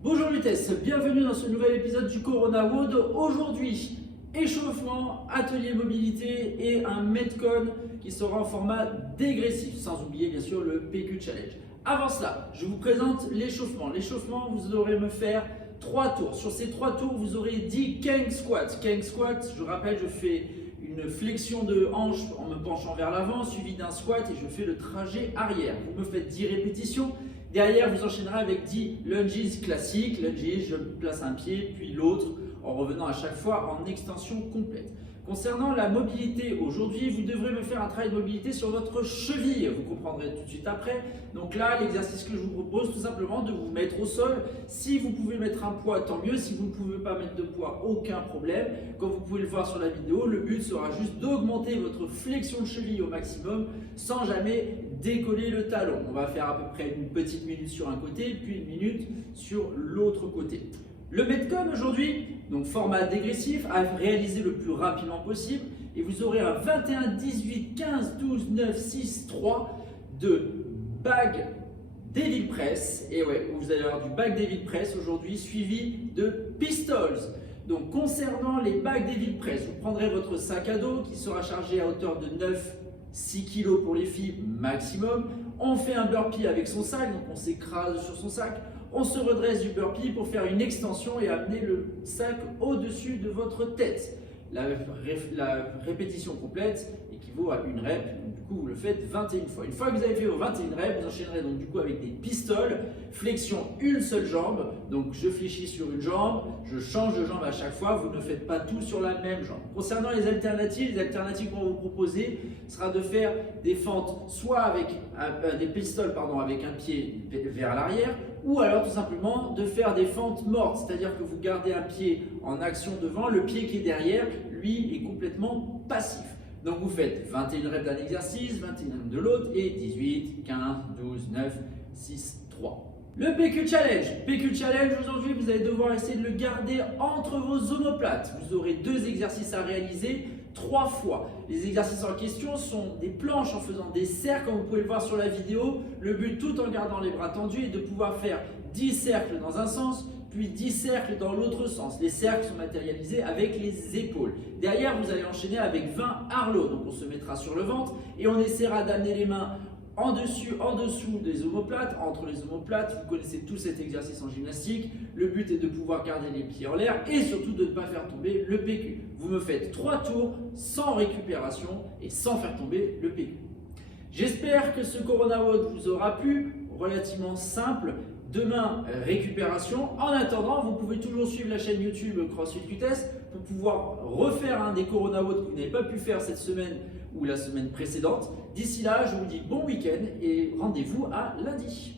Bonjour Lutèce, bienvenue dans ce nouvel épisode du Corona WOD. Aujourd'hui, échauffement, atelier mobilité et un Metcon qui sera en format dégressif, sans oublier bien sûr le PQ Challenge. Avant cela, je vous présente l'échauffement. L'échauffement, vous devrez me faire 3 tours. Sur ces 3 tours, vous aurez 10 Kang Squats. Kang Squat, je rappelle, je fais une flexion de hanche en me penchant vers l'avant, suivi d'un squat et je fais le trajet arrière. Vous me faites 10 répétitions. Derrière, vous enchaînerez avec 10 lunges classiques. Lunges, je place un pied, puis l'autre, en revenant à chaque fois en extension complète. Concernant la mobilité, aujourd'hui, vous devrez me faire un travail de mobilité sur votre cheville. Vous comprendrez tout de suite après. Donc là, l'exercice que je vous propose, tout simplement, de vous mettre au sol. Si vous pouvez mettre un poids, tant mieux. Si vous ne pouvez pas mettre de poids, aucun problème. Comme vous pouvez le voir sur la vidéo, le but sera juste d'augmenter votre flexion de cheville au maximum sans jamais décoller le talon. On va faire à peu près une petite minute sur un côté, puis une minute sur l'autre côté. Le Metcon aujourd'hui, donc format dégressif, à réaliser le plus rapidement possible. Et vous aurez un 21, 18, 15, 12, 9, 6, 3 de back Devil Press. Et ouais, vous allez avoir du back Devil Press aujourd'hui, suivi de pistols. Donc concernant les back Devil Press, vous prendrez votre sac à dos qui sera chargé à hauteur de 6 kg pour les filles maximum. On fait un burpee avec son sac, donc on s'écrase sur son sac. On se redresse du burpee pour faire une extension et amener le sac au-dessus de votre tête. La répétition complète équivaut à une rep, donc du coup vous le faites 21 fois. Une fois que vous avez fait vos 21 reps, vous enchaînerez donc du coup avec des pistoles, flexion une seule jambe, donc je fléchis sur une jambe, je change de jambe à chaque fois, vous ne faites pas tout sur la même jambe. Concernant les alternatives qu'on va vous proposer sera de faire des fentes soit avec des pistoles avec un pied vers l'arrière, ou alors tout simplement de faire des fentes mortes, c'est-à-dire que vous gardez un pied en action devant, le pied qui est derrière, lui, est complètement passif. Donc vous faites 21 reps d'un exercice, 21 de l'autre et 18, 15, 12, 9, 6, 3. Le PQ Challenge. PQ Challenge, aujourd'hui, vous allez devoir essayer de le garder entre vos omoplates. Vous aurez 2 exercices à réaliser 3 fois. Les exercices en question sont des planches en faisant des cercles, comme vous pouvez le voir sur la vidéo. Le but, tout en gardant les bras tendus, est de pouvoir faire 10 cercles dans un sens, puis 10 cercles dans l'autre sens. Les cercles sont matérialisés avec les épaules. Derrière, vous allez enchaîner avec 20 Harlow. Donc on se mettra sur le ventre et on essaiera d'amener les mains en dessous des omoplates, entre les omoplates. Vous connaissez tout cet exercice en gymnastique. Le but est de pouvoir garder les pieds en l'air et surtout de ne pas faire tomber le PQ. Vous me faites 3 tours sans récupération et sans faire tomber le PQ. J'espère que ce Corona WOD vous aura plu, relativement simple. Demain, récupération. En attendant, vous pouvez toujours suivre la chaîne YouTube CrossFit QTS pour pouvoir refaire un des Corona WOD que vous n'avez pas pu faire cette semaine ou la semaine précédente. D'ici là, je vous dis bon week-end et rendez-vous à lundi.